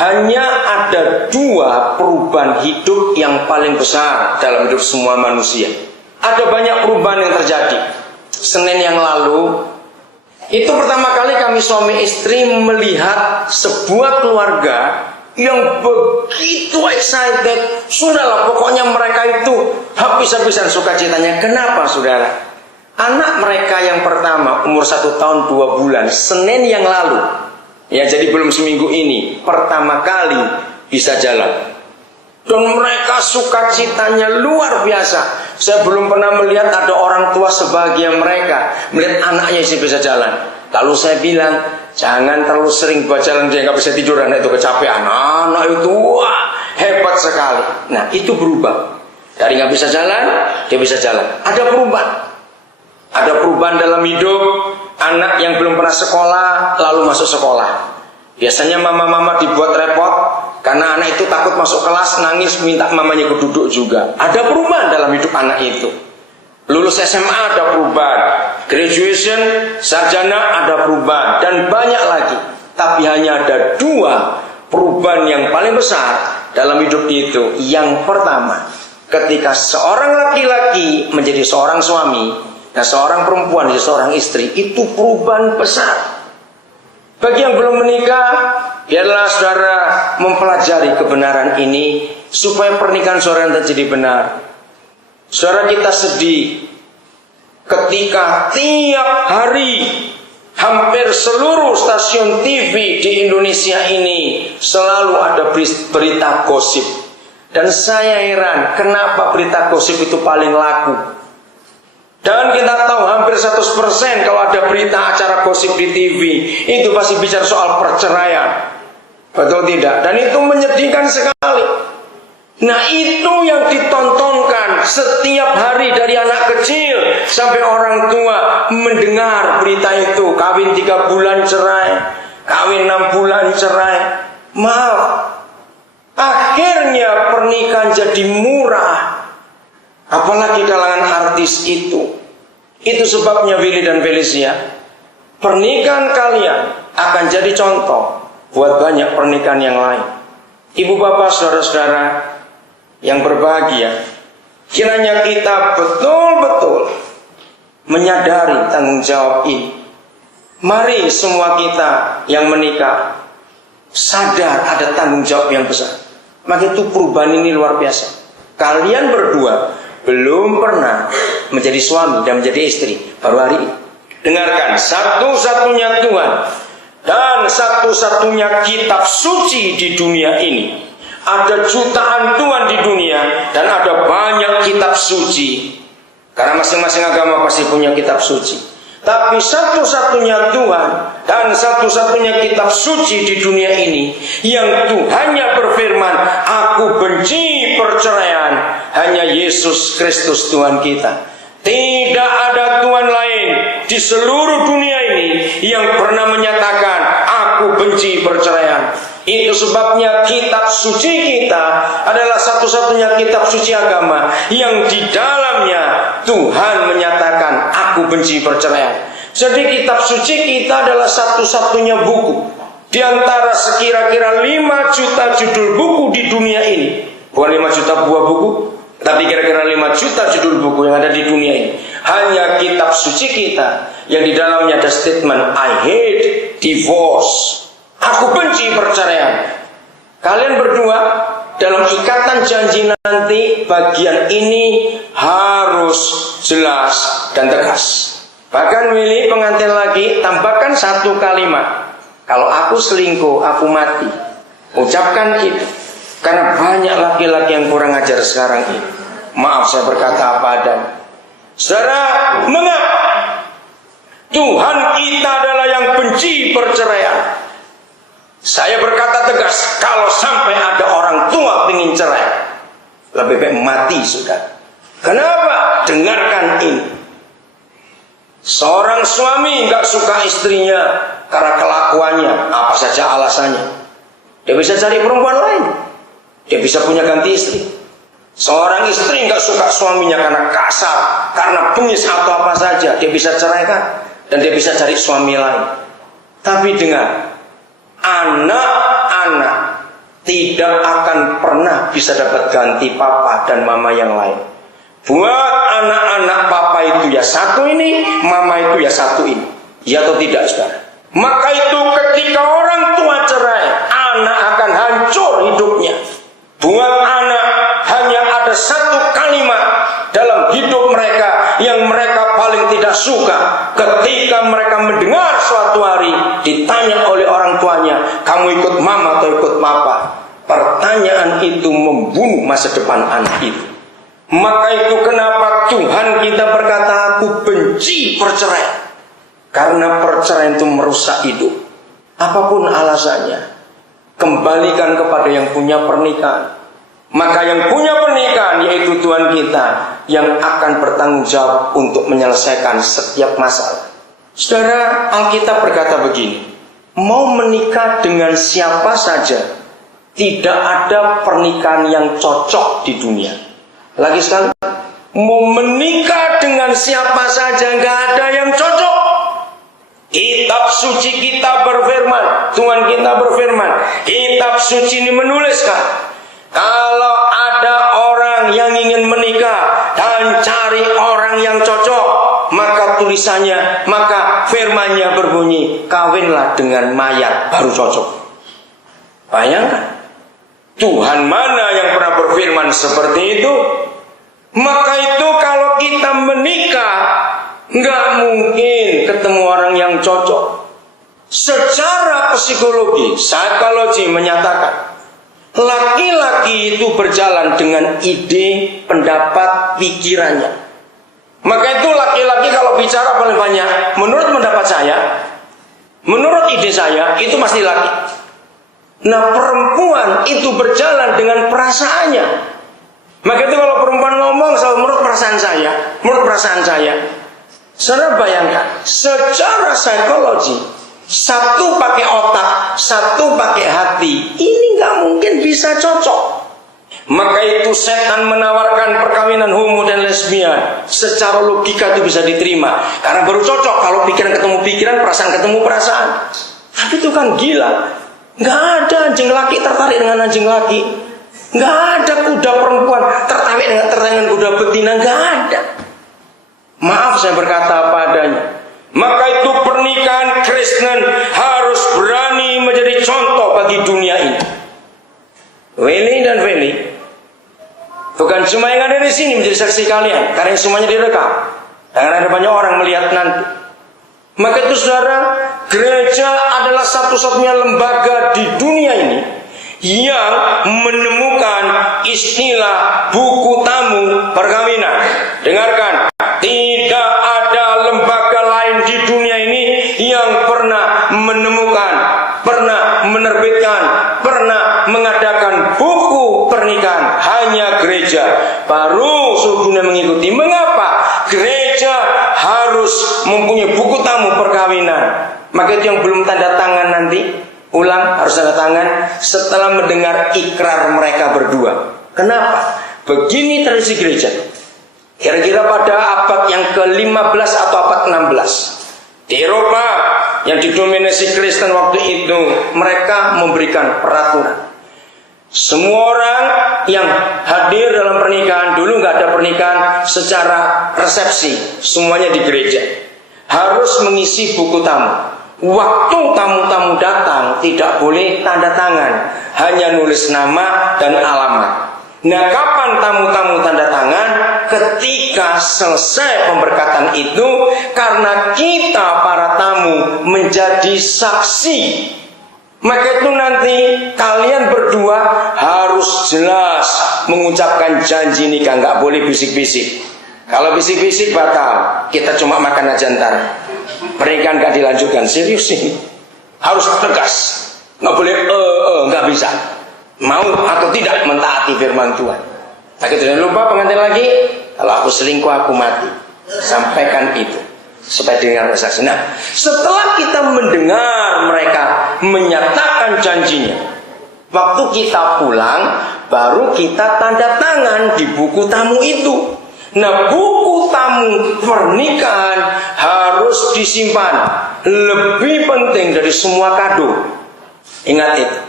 hanya ada dua perubahan hidup yang paling besar dalam hidup semua manusia. Ada banyak perubahan yang terjadi. Senin yang lalu, itu pertama kali kami suami istri melihat sebuah keluarga yang begitu excited. Sudahlah, pokoknya mereka itu habis-habisan sukacitanya. Kenapa saudara? Anak mereka yang pertama umur 1 tahun 2 bulan, Senin yang lalu, ya jadi belum seminggu ini, pertama kali bisa jalan. Dan mereka sukacitanya luar biasa. Saya belum pernah melihat ada orang tua sebahagia mereka melihat anaknya bisa jalan. Lalu saya bilang, jangan terlalu sering buat jalan, dia nggak bisa tidur, anak itu kecapean. Anak itu wah, hebat sekali. Nah itu berubah. Dari nggak bisa jalan, dia bisa jalan. Ada perubahan. Ada perubahan dalam hidup. Anak yang belum pernah sekolah lalu masuk sekolah. Biasanya mama-mama dibuat repot karena anak itu takut masuk kelas, nangis, minta mamanya duduk juga. Ada perubahan dalam hidup anak itu. Lulus SMA ada perubahan, graduation, sarjana ada perubahan, dan banyak lagi. Tapi hanya ada dua perubahan yang paling besar dalam hidup itu. Yang pertama, ketika seorang laki-laki menjadi seorang suami, nah seorang perempuan menjadi seorang istri, itu perubahan besar. Bagi yang belum menikah, biarlah saudara mempelajari kebenaran ini supaya pernikahan saudara terjadi benar. Saudara, kita sedih ketika tiap hari hampir seluruh stasiun TV di Indonesia ini selalu ada berita gosip. Dan saya heran kenapa berita gosip itu paling laku. Dan kita tahu hampir 100% kalau ada berita acara gosip di TV itu pasti bicara soal perceraian. Betul tidak? Dan itu menyedihkan sekali. Nah itu yang ditontonkan setiap hari dari anak kecil sampai orang tua mendengar berita itu. Kawin 3 bulan cerai, kawin 6 bulan cerai. Maaf, akhirnya pernikahan jadi murah. Apalagi kalangan artis itu. Itu sebabnya Willy dan Felicia, pernikahan kalian akan jadi contoh buat banyak pernikahan yang lain. Ibu bapak saudara-saudara yang berbahagia, kiranya kita betul-betul menyadari tanggung jawab ini. Mari semua kita yang menikah sadar ada tanggung jawab yang besar. Maka itu perubahan ini luar biasa. Kalian berdua belum pernah menjadi suami dan menjadi istri, baru hari ini. Dengarkan, satu-satunya Tuhan dan satu-satunya kitab suci di dunia ini. Ada jutaan Tuhan di dunia dan ada banyak kitab suci. Karena masing-masing agama pasti punya kitab suci. Tapi satu-satunya Tuhan dan satu-satunya kitab suci di dunia ini yang Tuhannya berfirman, aku benci perceraian, hanya Yesus Kristus Tuhan kita. Tidak ada Tuhan lain di seluruh dunia ini yang pernah menyatakan aku benci perceraian. Itu sebabnya kitab suci kita adalah satu-satunya kitab suci agama yang di dalamnya Tuhan menyatakan aku benci perceraian. Jadi kitab suci kita adalah satu-satunya buku di antara sekira-kira 5 juta judul buku di dunia ini. Bukan 5 juta buah buku, tapi kira-kira 5 juta judul buku yang ada di dunia ini. Hanya kitab suci kita yang di dalamnya ada statement I hate divorce. Aku benci perceraian. Kalian berdua dalam ikatan janji nanti bagian ini harus jelas dan tegas. Bahkan Willy pengantin lagi tambahkan 1 kalimat. Kalau aku selingkuh, aku mati. Ucapkan itu. Karena banyak laki-laki yang kurang ajar sekarang ini. Maaf saya berkata apa adanya. Saudara, mengapa Tuhan kita adalah yang benci perceraian? Saya berkata tegas, kalau sampai ada orang tua ingin cerai, lebih baik mati sudah. Kenapa? Dengarkan ini. Seorang suami gak suka istrinya karena kelakuannya, apa saja alasannya. Dia bisa cari perempuan lain. Dia bisa punya ganti istri. Seorang istri gak suka suaminya karena kasar, karena bengis atau apa saja. Dia bisa ceraikan dan dia bisa cari suami lain. Tapi dengar, anak-anak tidak akan pernah bisa dapat ganti papa dan mama yang lain. Buat anak-anak papa itu ya satu ini, mama itu ya satu ini. Ya atau tidak, saudara? Maka itu ketika orang tua cerai, anak akan hancur hidupnya. Buat anak hanya ada satu kalimat dalam hidup mereka yang mereka paling tidak suka. Ketika mereka mendengar suatu hari ditanya oleh orang tuanya, kamu ikut mama atau ikut papa? Pertanyaan itu membunuh masa depan anak itu. Maka itu kenapa Tuhan kita berkata, aku benci perceraian. Karena perceraian itu merusak hidup. Apapun alasannya, kembalikan kepada yang punya pernikahan. Maka yang punya pernikahan yaitu Tuhan kita yang akan bertanggung jawab untuk menyelesaikan setiap masalah. Saudara, Alkitab berkata begini, mau menikah dengan siapa saja, tidak ada pernikahan yang cocok di dunia. Lagi sekali, mau menikah dengan siapa saja, nggak ada yang cocok. Kitab suci kita berfirman, Tuhan kita berfirman, kitab suci ini menuliskan, kalau ada orang yang ingin menikah dan cari orang yang cocok, maka tulisannya, maka firmannya berbunyi, kawinlah dengan mayat baru cocok. Bayangkan, Tuhan mana yang pernah berfirman seperti itu? Maka itu kalau kita menikah, nggak mungkin ketemu orang yang cocok. Secara psikologi, psikologi menyatakan, laki-laki itu berjalan dengan ide, pendapat, pikirannya. Maka itu laki-laki kalau bicara paling banyak, menurut pendapat saya, menurut ide saya, itu pasti laki. Nah, perempuan itu berjalan dengan perasaannya. Maka itu kalau perempuan ngomong selalu menurut perasaan saya, menurut perasaan saya. Saudara bayangkan, secara psikologi, satu pakai otak, satu pakai hati, ini nggak mungkin bisa cocok. Maka itu setan menawarkan perkawinan homo dan lesbian. Secara logika itu bisa diterima, karena baru cocok kalau pikiran ketemu pikiran, perasaan ketemu perasaan. Tapi itu kan gila. Nggak ada anjing laki tertarik dengan anjing laki. Nggak ada kuda perempuan tertarik dengan kuda betina. Nggak ada. Maaf saya berkata apa adanya. Maka itu pernikahan Kristen harus berani menjadi contoh bagi dunia ini. Willy dan Willy bukan cuma yang ada di sini menjadi saksi kalian, karena semuanya direkam. Jangan ada banyak orang melihat nanti. Maka itu saudara, gereja adalah satu-satunya lembaga di dunia ini yang menemukan istilah buku tamu perkawinan. Dengarkan, tidak ada lembaga lain di dunia ini yang pernah menemukan, pernah menerbitkan, pernah mengadakan buku pernikahan. Hanya gereja. Baru seluruh dunia mengikuti. Mengapa? Gereja harus mempunyai buku tamu perkawinan. Maka itu yang belum tanda tangan nanti, ulang, harus tanda tangan setelah mendengar ikrar mereka berdua. Kenapa? Begini tradisi gereja. Kira-kira pada abad yang ke-15 atau abad 16, di Eropa yang didominasi Kristen waktu itu, mereka memberikan peraturan. Semua orang yang hadir dalam pernikahan, dulu nggak ada pernikahan secara resepsi, semuanya di gereja, harus mengisi buku tamu. Waktu tamu-tamu datang tidak boleh tanda tangan, hanya nulis nama dan alamat. Nah, kapan tamu-tamu tanda tangan? Ketika selesai pemberkatan itu, karena kita para tamu menjadi saksi. Maka itu nanti kalian berdua harus jelas mengucapkan janji nikah, nggak boleh bisik-bisik. Kalau bisik-bisik batal, kita cuma makan aja ntar. Pernikahan nggak dilanjutkan, serius ini. Harus tegas, nggak boleh nggak bisa. Mau atau tidak mentaati firman Tuhan. Tapi jangan lupa pengantin lagi, kalau aku selingkuh aku mati. Sampaikan itu supaya dengar saksi. Nah, setelah kita mendengar mereka menyatakan janjinya, waktu kita pulang baru kita tanda tangan di buku tamu itu. Nah, buku tamu pernikahan harus disimpan, lebih penting dari semua kado. Ingat itu.